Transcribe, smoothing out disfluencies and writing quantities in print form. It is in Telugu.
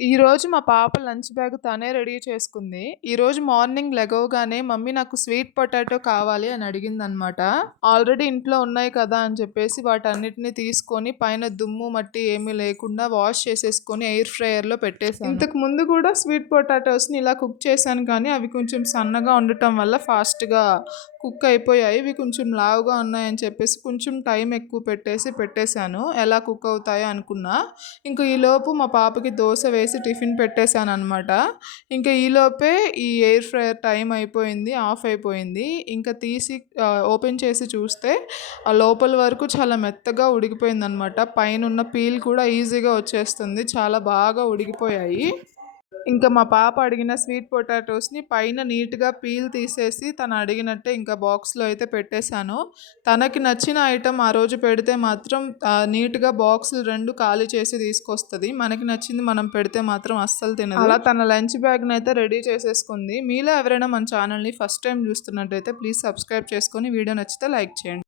ఈరోజు మా పాప లంచ్ బ్యాగ్ తనే రెడీ చేసుకుంది. ఈరోజు మార్నింగ్ లెగవగానే మమ్మీ నాకు స్వీట్ పొటాటో కావాలి అని అడిగిందనమాట. ఆల్రెడీ ఇంట్లో ఉన్నాయి కదా అని చెప్పేసి వాటన్నిటిని తీసుకొని పైన దుమ్ము, మట్టి ఏమీ లేకుండా వాష్ చేసేసుకొని ఎయిర్ ఫ్రైయర్‌లో పెట్టేసాను. ఇంతకు ముందు కూడా స్వీట్ పొటాటోస్‌ని ఇలా కుక్ చేశాను కానీ అవి కొంచెం సన్నగా ఉండటం వల్ల ఫాస్ట్‌గా కుక్ అయిపోయాయి. ఇవి కొంచెం లావుగా ఉన్నాయని చెప్పేసి కొంచెం టైం ఎక్కువ పెట్టేశాను. ఎలా కుక్ అవుతాయో అనుకున్నా. ఇంక ఈలోపు మా పాపకి దోస వేసి టిఫిన్ పెట్టేశాననమాట. ఇంకా ఈలోపే ఈ ఎయిర్ ఫ్రైయర్ టైం అయిపోయింది. ఆఫ్ అయిపోయింది. ఇంకా తీసి ఓపెన్ చేసి చూస్తే ఆ లోపల వరకు చాలా మెత్తగా ఉడికిపోయిందనమాట. పైనున్న పీల్ కూడా ఈజీగా వచ్చేస్తుంది. చాలా బాగా ఉడికిపోయాయి. ఇంకా మా పాప అడిగిన స్వీట్ పొటాటోస్‌ని పైన నీట్‌గా పీల్ తీసేసి తను అడిగినట్టే ఇంకా బాక్స్‌లో అయితే పెట్టేశాను. తనకి నచ్చిన ఐటెమ్ ఆ రోజు పెడితే మాత్రం నీట్‌గా బాక్సులు 2 ఖాళీ చేసి తీసుకొస్తది. మనకి నచ్చింది మనం పెడితే మాత్రం అస్సలు తినదు. అలా తన లంచ్ బ్యాగ్‌నైతే రెడీ చేసేసుకుంది. మీలో ఎవరైనా మన ఛానల్‌ని ఫస్ట్ టైం చూస్తున్నట్టయితే ప్లీజ్ సబ్స్క్రైబ్ చేసుకొని వీడియో నచ్చితే లైక్ చేయండి.